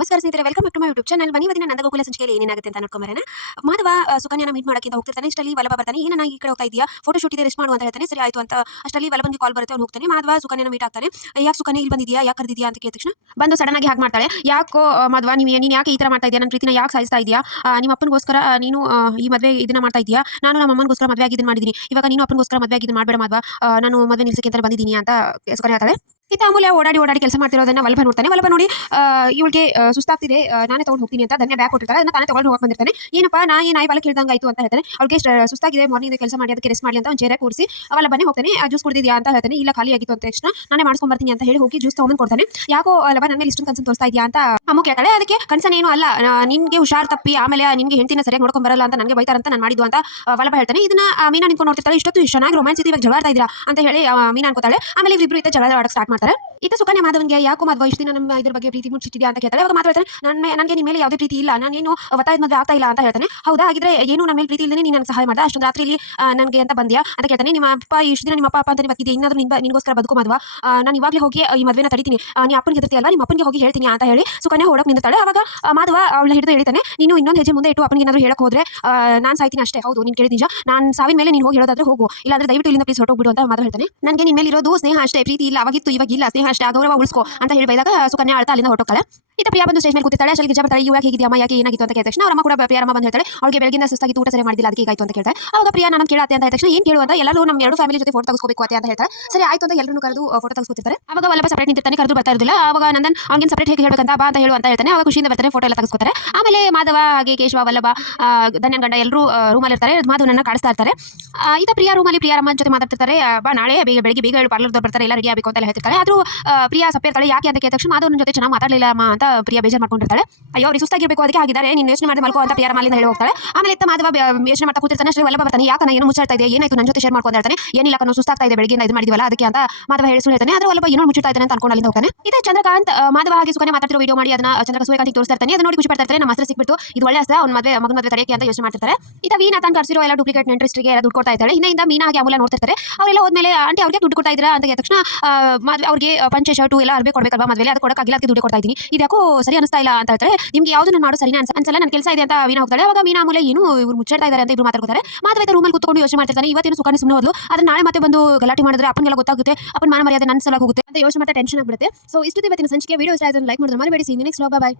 ನಮಸ್ಕಾರ ಸ್ನೇಹಿತರೆ, welcome back to my YouTube channel. ಬನ್ನಿ ಇವತ್ತಿನ ನಂದಗೋಕುಲ ಸಂಚಿಕೆಯಲ್ಲಿ ಏನೇನಾಗುತ್ತೆ ಅಂತ ನೋಡ್ಕೊಂಬರೋಣ. ಮಾಧವ ಸುಕನ್ಯಾನ ಮೀಟ್ ಮಾಡೋಕ್ಕಿಂತ ಹೋಗ್ತಿರ್ತಾನೆ. ಇಷ್ಟರಲ್ಲಿ ವಲ್ಲಭ ಬರ್ತಾನೆ. ಏನನ್ನ ಈ ಕಡೆ ಹೋಗ್ತಾ ಇದೆಯಾ, ಫೋಟೋ ಶೂಟ್ ಇದೆ, ರೆಸ್ಟ್ ಮಾಡು ಅಂತ ಹೇಳ್ತಾನೆ. ಸರಿ ಆಯ್ತು ಅಂತ ಅಷ್ಟರಲ್ಲಿ ವಲ್ಲಭನಿಗೆ ಕಾಲ್ ಬರುತ್ತೆ. ಅವ್ನು ಹೋಗ್ತಾನೆ. ಮಾಧವ ಸುಕನ್ಯಾನ ಮೀಟ್ ಆಗ್ತಾನೆ. ಯಾಕೆ ಸುಕನ್ಯಾ ಇಲ್ಲಿ ಬಂದಿದ್ಯಾ, ಯಾಕೆ ಕರೆದಿದ್ಯಾ ಅಂತ ಕೇಳಿದ ತಕ್ಷಣ ಬಂದು ಸಡನ್ ಆಗಿ ಹಾಗೆ ಮಾಡ್ತಾಳೆ. ಯಾಕೋ ಮಾಧವ, ನೀನು ಯಾಕೆ ಈ ಥರ ಮಾಡ್ತಾ ಇದೆಯಾ, ನನ್ನ ಪ್ರೀತಿನ ಯಾಕೆ ಸಾಯಿಸ್ತಾ ಇದೆಯಾ, ನಿಮ್ಮ ಅಪ್ಪನಿಗೋಸ್ಕರ ನೀನು ಈ ಮದುವೆ ಇದನ್ನ ಮಾಡ್ತಾ ಇದೆಯಾ, ನಾನು ನಮ್ಮ ಅಮ್ಮನಿಗೋಸ್ಕರ ಮದುವೆ ಆಗಿದ್ದನ್ನು ಮಾಡಿದ್ದೀನಿ, ಇವಾಗ ನೀನು ಅಪ್ಪನಿಗೋಸ್ಕರ ಮದುವೆ ಆಗಿದ್ದು ಮಾಡಬೇಡ ಮಾಧವ, ನಾನು ಮದುವೆ ನಿಲ್ಸಕ್ಕೆ ಅಂತ ಬಂದಿದ್ದೀನಿ ಅಂತ ಸುಕನ್ಯಾ ಹೇಳ್ತಾಳೆ. ಇತ್ತ ಅಮೂಲ್ಯ ಓಡಾಡಿ ಕೆಲಸ ಮಾಡ್ತಿರೋದನ್ನ ವಲ್ಲಭ ನೋಡ್ತಾನೆ. ವಲ್ಲಭ ನೋಡಿ ಇವಳಿಗೆ ಸುಸ್ತಾಗ್ತಿದೆ, ನಾನೇ ತಗೊಂಡು ಹೋಗ್ತೀನಿ ಅಂತ ಧನ್ಯ ಬ್ಯಾಗ್ ಕೊಟ್ಟಿರ್ತಾಳೆ. ಅದನ್ನ ತಾನೇ ತಗೊಂಡು ಹೋಗಿ ಬಂದಿರ್ತಾನೆ. ಏನಪ್ಪ ನಾಯಿ ಬಾಲ ಕೇಳ್ದಂಗೆ ಆಯ್ತು ಅಂತ ಹೇಳ್ತಾನೆ. ಅವಳಿಗೆ ಸುಸ್ತಾಗಿದೆ, ಮಾರ್ನಿಂಗ್ ಕೆಲಸ ಮಾಡಿ ಅದಕ್ಕೆ ರೆಸ್ಟ್ ಮಾಡಿ ಅಂತ ಒಂದು ಚೇರೆ ಕೂರಿಸಿ ವಲ್ಲಭನೇ ಹೋಗ್ತಾನೆ. ಜ್ಯೂಸ್ ಕುಡಿದಿದ್ಯಾ ಅಂತ ಹೇಳ್ತಾನೆ. ಇಲ್ಲ ಖಾಲಿ ಆಗಿತ್ತು ಅಂತ ತಕ್ಷಣ ನಾನೇ ಮಾಡ್ಸ್ಕೊಂಡ್ ಬರ್ತೀನಿ ಅಂತ ಹೇಳಿ ಹೋಗಿ ಜ್ಯೂಸ್ ತಗೊಂಡು ಕೊಡ್ತಾನೆ. ಯಾಕೋ ವಲ್ಲಭ ನನ್ನ ಮೇಲೆ ಇಷ್ಟೊಂದು ಕನ್ಸನ್ ತೋರಿಸ್ತಾ ಇದೆಯಾ ಅಂತ ಅಮ್ಮ ಕೇಳ್ತಾಳೆ. ಅದಕ್ಕೆ ಕನ್ಸನ್ ಏನು ಅಲ್ಲ, ನಿನ್ಗೆ ಹುಷಾರ್ ತಪ್ಪಿ ಆಮೇಲೆ ನಿನ್ಗೆ ಹೆಂಡತಿನ ಸರಿಯಾಗಿ ನೋಡ್ಕೊಂಡ್ ಬರಲ್ಲ ಅಂತ ನನಗೆ ಬೈತಾರಂತ ನಾನು ಮಾಡಿದ್ದು ಅಂತ ವಲ್ಲಭ ಹೇಳ್ತಾನೆ. ಇದನ್ನ ಮೀನಾ ನಿಂತ್ಕೊಂಡು ನೋಡ್ತಿರ್ತಾಳೆ. ಇಷ್ಟೊತ್ತು ಚೆನ್ನಾಗಿ ರೊಮ್ಯಾನ್ಸ್ ಇದೆ, ಇವಾಗ ಜಗಳಾಡ್ತಾ ಇದ್ದೀರಾ ಅಂತ ಹೇಳಿ ಮೀನಾ ಅನ್ಕೋತಾಳೆ. ಆಮೇಲೆ ಇಬ್ಬರು ಜಗಳ ಆಡಕ್ಕೆ ಸ್ಟಾರ್ಟ್ ಮಾಡ್ತಾರೆ. ಇತ್ತ ಸುಕನ್ಯಾ ಮಾಧವನ್ಗೆ ಯಾಕೋ ಮಾಧವ ಇಷ್ಟು ದಿನ ನಮ್ಮ ಇದ್ರ ಬಗ್ಗೆ ಪ್ರೀತಿ ಮುಚ್ಚಿಟ್ಟಿದ್ಯಾ ಅಂತ ಕೇಳ್ತಾಳೆ. ಅವಾಗ ಮಾತಾಡ್ತಾನೆ, ನನಗೆ ನಿಮ್ಮ ಮೇಲೆ ಯಾವುದೇ ಪ್ರೀತಿ ಇಲ್ಲ, ನಾನೇನು ಒತ್ತಾಯದ ಮದುವೆ ಆಗ್ತಾ ಇಲ್ಲ ಅಂತ ಹೇಳ್ತಾನೆ. ಹೌದಾ, ಹಾಗಿದ್ರೆ ಏನು ನಮ್ಮ ಮೇಲೆ ಪ್ರೀತಿ ಇಲ್ಲದೆ ನೀನು ನನಗೆ ಸಹಾಯ ಮಾಡ್ದ, ಅಷ್ಟೊಂದು ರಾತ್ರಿಯಲ್ಲಿ ನನಗೆ ಅಂತ ಬಂದ್ಯಾ ಅಂತ ಕೇಳ್ತಾನೆ. ನಿಮ್ಮ ಅಪ್ಪ ಇಷ್ಟು ದಿನ ನಿಮ್ಮ ಅಪ್ಪ ಅಂತ ಬರ್ತಿದ್ದೆ, ಇನ್ನಾದ್ರೂ ನಿನ್ಗೋಸ್ಕರ ಬದುಕು ಮಾಧವ, ನಾನು ಇವಾಗಲೇ ಹೋಗಿ ಈ ಮದುವೆನ ತಡಿತೀನಿ, ನೀ ಅಪ್ಪನಿಗೆ ಹೆದರ್ತಿ ಅಲ್ವಾ, ನಿಮ್ಮ ಅಪ್ಪನಿಗೆ ಹೋಗಿ ಹೇಳ್ತೀನಿ ಅಂತ ಹೇಳಿ ಸುಕನ್ಯಾ ಹೊಡಕ್ ನಿಂತಾಳೆ. ಅವಾಗ ಮಾಧವ ಅವಳ ಹಿಡಿದು ಹೇಳ್ತಾನೆ, ನೀನು ಇನ್ನೊಂದು ಹೆಜ್ಜೆ ಮುಂದೆ ಇಟ್ಟು ಅಪ್ಪನಿಗೆ ಏನಾದರೂ ಹೇಳಕ್ ಹೋದ್ರೆ ನಾನು ಸಾಯ್ತೀನಿ ಅಷ್ಟೇ. ಹೌದು, ನೀನು ಕೇಳಿದ ನಿಜ, ನಾನು ಸಾವಿನ ಮೇಲೆ ನೀನು ಹೋಗಿ ಹೇಳೋದಾದ್ರೆ ಹೋಗು, ಇಲ್ಲಾಂದ್ರೆ ದಯವಿಟ್ಟು ಇಲ್ಲಿಂದ ಪ್ಲೀಸ್ ಹೊರಟೋಗ್ಬಿಡು ಅಂತ ಮಾಧವ ಹೇಳ್ತಾನೆ. ನನಗೆ ನಿಮ್ಮ ಮೇಲೆ ಇರೋದು ಸ್ನೇಹ ಅಷ್ಟೇ, ಪ್ರೀತಿ ಇಲ್ಲ, ಅವಾಗಿತ್ತು ಇವಾಗ ಇಲ್ಲ, ಸ್ನೇಹ ಅಷ್ಟೇ, ಗೌರವ ಉಳಿಸ್ಕೋ ಅಂತ ಹೇಳಿ ಬೈದಾಗ ಸುಕನ್ಯಾ ಅಳ್ತಾ ಅಲ್ಲಿಂದ ಹೊರಟೋಗ್ತಾಳೆ. ಇತ್ತ ಪ್ರಿಯಾ ಬಂದು ಸ್ಟೇಜ್ ಮೇಲೆ ಕೂತಿರ್ತಾಳೆ. ಅಷ್ಟಲ್ಲಿ ಗಿಜ ಬರ್ತಾಳೆ. ಯಾಕೆ ಹೇಗಿದ್ಯಾ ಅಮ್ಮ, ಯಾಕೆ ಏನಾಗಿತ್ತು ಅಂತ ಕೇಳಿದ ತಕ್ಷಣ ಅವರಮ್ಮ ಕೂಡ ಪ್ರಿಯಾರಮ್ಮ ಬಂದು ಹೇಳ್ತಾಳೆ, ಅವಳಿಗೆ ಬೆಳಗಿನ ಸುಸ್ತಾಗಿತ್ತು, ಊಟ ಸರಿ ಮಾಡಿಲ್ಲ, ಅದಕ್ಕೆ ಹೀಗಾಯ್ತು ಅಂತ ಕೇಳ್ತಾರೆ. ಅವಾಗ ಪ್ರಿಯಾ ನಾನು ಕೇಳತ್ತೆ ಅಂತ ಹೇಳಿದ ತಕ್ಷಣ ಏನು ಕೇಳುವಂತ ಎಲ್ಲರೂ ನಮ್ಮ ಎರಡು ಫ್ಯಾಮಿಲಿ ಜೊತೆ ಫೋಟೋ ತೆಗೆಸ್ಕೋಬೇಕು ಅಂತ ಹೇಳ್ತಾರೆ. ಸರಿ ಆಯ್ತು ಅಂತ ಎಲ್ಲರೂ ಕರೆದು ಫೋಟೋ ತೆಗೆಸ್ಕೊತಿರ್ತಾರೆ. ಅವಾಗ ವಲ್ಲಭ ಸಪರೇಟ್ ನಿಂತಿರ್ತಾನೆ, ಕರೆದು ಬರ್ತಾ ಇರಲಿಲ್ಲ. ಅವಾಗ ನಂದನ್ ಅವ್ನಿಗೆ ಸಪರೇಟ್ ಹೇಗೆ ಹೇಳ್ಬೇಕಂತ ಬಾ ಅಂತ ಹೇಳು ಅಂತ ಹೇಳ್ತಾನೆ. ಅವಾಗ ಖುಷಿಯಿಂದ ಬರ್ತಾರೆ, ಫೋಟೋ ಎಲ್ಲ ತೆಗೆಸ್ಕೊತಾರೆ. ಆಮೇಲೆ ಮಾಧವ ಹಾಗೆ ಕೇಶವ ವಲ್ಲಭ ಧನ್ಯನ್ ಗಂಡ ಎಲ್ಲರೂ ರೂಮಲ್ಲಿ ಇರ್ತಾರೆ. ಮಾಧವನನ್ನ ಕಾಡಿಸ್ತಾ ಇರ್ತಾರೆ. ಇತ್ತ ಪ್ರಿಯಾ ರೂಮಲ್ಲಿ ಪ್ರಿಯಾರಮ್ಮ ಜೊತೆ ಮಾತಾಡ್ತಿರ್ತಾರೆ. ಬಾ ನಾಳೆ ಬೆಳಿಗ್ಗೆ ಬೇಗ ಹೇಳು, ಪಾರ್ಲರ್ ಬರ್ತಾರೆ, ಎಲ್ಲ ರೆಡಿ ಆಗಬೇಕು ಅಂತ ಹೇಳ್ತಿರ್ತಾರೆ. ಆದ್ರೂ ಪ್ರಿಯಾ ಸಪ್ಪೆ ಯಾಕೆ ಅಂತ ಕೇಳಿದ ತಕ್ಷಣ ಮಾಧವನ ಜೊತೆ ಚೆನ್ನಾಗಿ ಮಾತಾಡಲಿಲ್ಲ ಅಮ್ಮ ಅಂತ ಪ್ರಿಯಾ ಬೇಜಾರು ಮಾಡ್ಕೊಂಡಿರ್ತಾಳೆ. ಅಯ್ಯೋ ಅವ್ರಿಗೆ ಸುಸ್ತಾಗಿರ್ಬೇಕು, ಅದಕ್ಕೆ ಆಗಿದ್ದಾರೆ, ನೀನು ಯೋಚನೆ ಮಾಡಿ ಮಲ್ಕೋ ಅಂತ ಪ್ರಿಯಾ ಮಾಲಿಂದ ಹೇಳಿ ಹೋಗ್ತಾಳೆ. ಆಮೇಲೆ ಇತ್ತ ಮಾಧವ ಯೋಚನೆ ಮಾಡ್ತಾ ಕೂತಿರ್ತಾನೆ. ಅಷ್ಟೇ ವಲ್ಲಭ ಬರ್ತಾನೆ. ಯಾಕೆ ಏನು ಮುಚ್ಚಾಡ್ತಾ ಇದೆ, ಏನಾಯ್ತು ನನ್ನ ಜೊತೆ ಶೇರ್ ಮಾಡ್ಕೊಂಡು ಹೇಳ್ತಾನೆ. ಏನಿಲ್ಲ ಕಣ್ಣು ಸುಸ್ತಾಗ್ತಾ ಇದೆ, ಬೆಳಗ್ಗೆ ಇದು ಮಾಡಿದ್ವಲ್ಲ ಅದಕ್ಕೆ ಅಂತ ಮಾಧವ ಹೇಳಿ ಹೇಳ್ತಾನೆ. ಆದ್ರೆ ವಲ್ಲಭ ಏನೋ ಮುಚ್ಚಿಡ್ತಾ ಇದ್ದಾನೆ ಅಂತ ಅನ್ಕೊಂಡು ಅಲ್ಲಿಂದ ಹೋಗ್ತಾನೆ. ಇದೇ ಚಂದ್ರಕಾಂತ್ ಮಾಧವ ಹಾಗೆ ಸುಕನ್ಯಾ ಮಾತಾಡ್ತಿರೋ ವಿಡಿಯೋ ಮಾಡಿ ಅದನ್ನ ಚಂದ್ರಕಾಂತ್ ಸೂರ್ಯಕಾಂತ್ ತೋರಿಸ್ತಾ ಇರ್ತಾನೆ. ಅದನ್ನ ನೋಡಿ ಖುಷಿ ಪಡ್ತಾ ಇರ್ತಾರೆ. ನಮ್ಮ ಅಸ್ತ್ರ ಸಿಕ್ಬಿಟ್ಟು, ಇದು ಒಳ್ಳೆ ಅಸ್ತ್ರ, ಅವ್ನ ಮಗನ ಮದುವೆ ತಡೆಯಕ್ಕೆ ಅಂತ ಯೋಚನೆ ಮಾಡ್ತಿರ್ತಾರೆ. ಇತ್ತ ವೀನಾ ತಾನು ಕರ್ಸಿರೋ ಎಲ್ಲ ಡೂಪ್ಲಿಕೇಟ್ ಇಂಟ್ರೆಸ್ಟ್ಗೆ ಎಲ್ಲ ದುಡ್ಡು ಕೊಡ್ತಾ ಇದ್ದಾಳೆ. ಹಿಂದೆ ಮೀನಾ ಹಾಗೆ ಅಮೂಲ್ಯ ನೋಡ್ತಿರ್ತಾರೆ. ಅವರೆಲ್ಲ ಹೋದ್ಮೇಲೆ ಆಂಟಿ ಅವ್ರಿಗೆ ದುಡ್ಡು ಕೊಡ್ತಾ ಇದ್ದೀರಾ ಅಂತ ಹೇಳಿದ ತಕ್ಷಣ ಅವ್ರಿಗೆ ಪಂಚೆ ಶರ್ಟು ಎಲ್ಲ ಅರ್ಬೆ ಕೊಡ್ಬೇಕಲ್ವಾ ಮದುವೆಲಿ, ಅದು ಕೊಡಕ್ಕಾಗಿಲ್ಲ, ಅದಕ್ಕೆ ದುಡ್ಡು ಕೊಡ್ತಾ ಇದ್ದೀನಿ, ಇದಕ್ಕೂ ಸರಿ ಅನಿಸ್ತಾ ಇಲ್ಲ ಅಂತ ಹೇಳ್ತಾರೆ. ನಿಮ್ಗೆ ಯಾವ್ದು ನಾನು ಮಾಡೋ ಸರಿನಾ ಅನ್ಸಲ್ಲ, ನನ್ನ ಕೆಲಸ ಇದೆ ಅಂತ ವೀನಾ ಹೋಗ್ತಾಳೆ. ಅವಾಗ ಮೀನಾ ಅಮೂಲ್ಯ ಏನು ಇವ್ರು ಮುಚ್ಚಾಡ್ತಾ ಇದ್ದಾರೆ ಅಂತ ಇಬ್ರು ಮಾತಾಡ್ತಾರೆ. ಮಾಧವ ರೂಮಲ್ಲಿ ಕೂತ್ಕೊಂಡು ಯೋಚನೆ ಮಾಡ್ತಿರ್ತಾನೆ. ಇವತ್ತೇನು ಸುಕನ್ಯಾ ಸುಮ್ಮನೆ ಹೋದ್ಲು, ಆದ್ರೆ ನಾಳೆ ಮತ್ತೆ ಬಂದು ಗಲಾಟೆ ಮಾಡಿದ್ರೆ ಅಪ್ಪನಿಗೆಲ್ಲ ಗೊತ್ತಾಗುತ್ತೆ, ಅಪ್ಪನ ಮಾನ ಮರ್ಯಾದೆ ನನ್ನ ಸಲ ಹೋಗುತ್ತೆ ಅಂತ ಯೋಚನೆ ಮಾಡ್ತಾ ಟೆನ್ಷನ್ ಆಗ್ಬಿಡುತ್ತೆ. ಸೊ ಇಷ್ಟು ಇವತ್ತಿನ ಸಂಚಿಕೆ ವಿಡಿಯೋ ಇಷ್ಟ ಆಯ್ತು ಲೈಕ್ ಮಾಡಿದ್ರೆ ಮರಿಬೇಡಿ. ಸಿ ನೆಕ್ಸ್ಟ್ ವ್ಲಾಗ್, ಬಾಯ್.